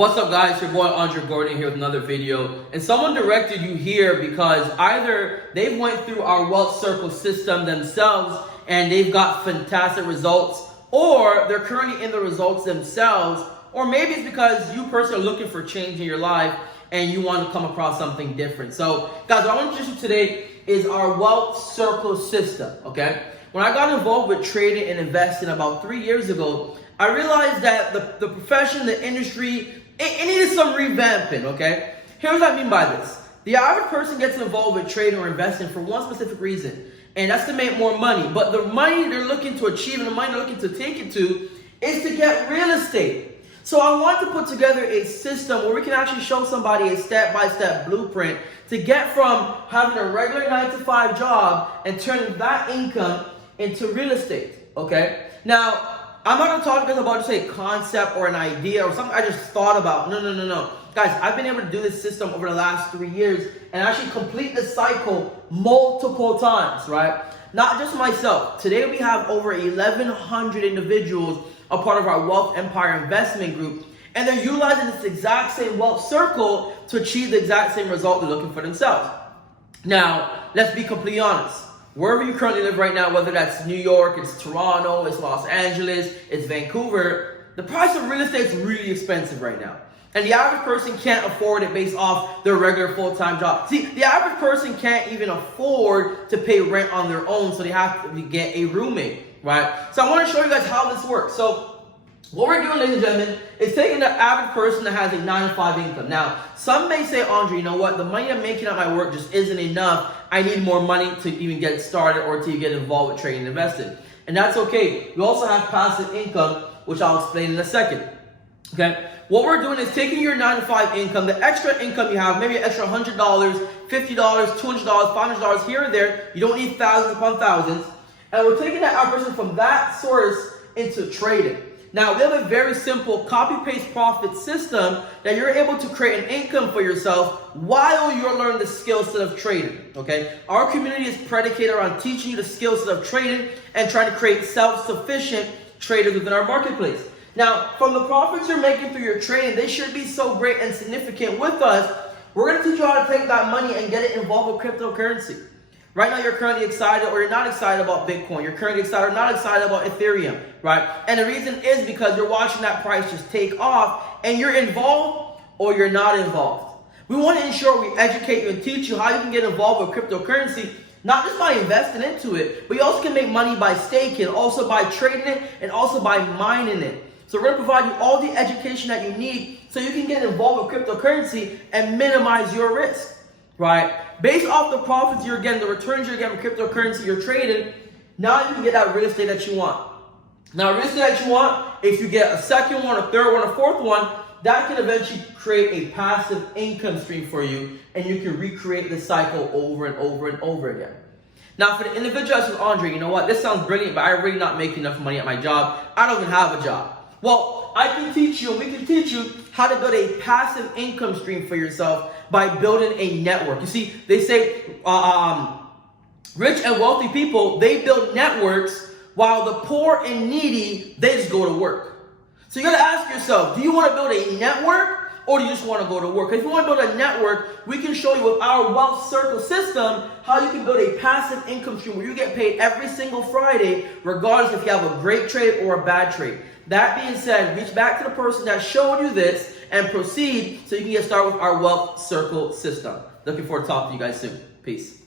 What's up, guys? Your boy Andre Gordon here with another video. And someone directed you here because either they went through our Wealth Circle system themselves and they've got fantastic results, or they're currently in the results themselves, or maybe it's because you personally are looking for change in your life and you want to come across something different. So, guys, what I want to introduce you today is our Wealth Circle system, okay? When I got involved with trading and investing about 3 years ago, I realized that the profession, the industry, it needed some revamping, okay? Here's what I mean by this. The average person gets involved with trading or investing for one specific reason, and that's to make more money. But the money they're looking to achieve and the money they're looking to take it to is to get real estate. So I want to put together a system where we can actually show somebody a step-by-step blueprint to get from having a regular 9-to-5 job and turning that income into real estate, okay? Now, I'm not going to talk to you guys about just a concept or an idea or something I just thought about. No. Guys, I've been able to do this system over the last 3 years and actually complete the cycle multiple times, right? Not just myself. Today we have over 1,100 individuals a part of our Wealth Empire Investment Group, and they're utilizing this exact same Wealth Circle to achieve the exact same result they're looking for themselves. Now, let's be completely honest. Wherever you currently live right now, whether that's New York, it's Toronto, it's Los Angeles, it's Vancouver, the price of real estate is really expensive right now. And the average person can't afford it based off their regular full-time job. See, the average person can't even afford to pay rent on their own, so they have to get a roommate, right? So I want to show you guys how this works. So what we're doing, ladies and gentlemen, is taking the average person that has a 9-to-5 income. Now, some may say, Andre, you know what? The money I'm making at my work just isn't enough. I need more money to even get started or to get involved with trading and investing. And that's okay. We also have passive income, which I'll explain in a second. Okay? What we're doing is taking your 9-to-5 income, the extra income you have, maybe an extra $100, $50, $200, $500 here or there. You don't need thousands upon thousands. And we're taking that person from that source into trading. Now, we have a very simple copy-paste profit system that you're able to create an income for yourself while you're learning the skill set of trading, okay? Our community is predicated on teaching you the skill set of trading and trying to create self-sufficient traders within our marketplace. Now, from the profits you're making through your trading, they should be so great and significant with us. We're going to teach you how to take that money and get it involved with cryptocurrency. Right now, you're currently excited or you're not excited about Bitcoin. You're currently excited or not excited about Ethereum, right? And the reason is because you're watching that price just take off and you're involved or you're not involved. We want to ensure we educate you and teach you how you can get involved with cryptocurrency, not just by investing into it, but you also can make money by staking, also by trading it, and also by mining it. So we're going to provide you all the education that you need so you can get involved with cryptocurrency and minimize your risk. Right? Based off the profits you're getting, the returns you're getting from cryptocurrency you're trading, now you can get that real estate that you want. Now, real estate that you want, if you get a second one, a third one, a fourth one, that can eventually create a passive income stream for you, and you can recreate the cycle over and over and over again. Now, for the individual that says, Andre, you know what? This sounds brilliant, but I'm really not making enough money at my job. I don't even have a job. Well, I can teach you, and we can teach you how to build a passive income stream for yourself by building a network. You see, they say rich and wealthy people, they build networks, while the poor and needy, they just go to work. So you got to ask yourself, do you want to build a network or do you just want to go to work? If you want to build a network, we can show you with our Wealth Circle system how you can build a passive income stream where you get paid every single Friday, regardless if you have a great trade or a bad trade. That being said, reach back to the person that showed you this and proceed so you can get started with our Wealth Circle system. Looking forward to talking to you guys soon. Peace.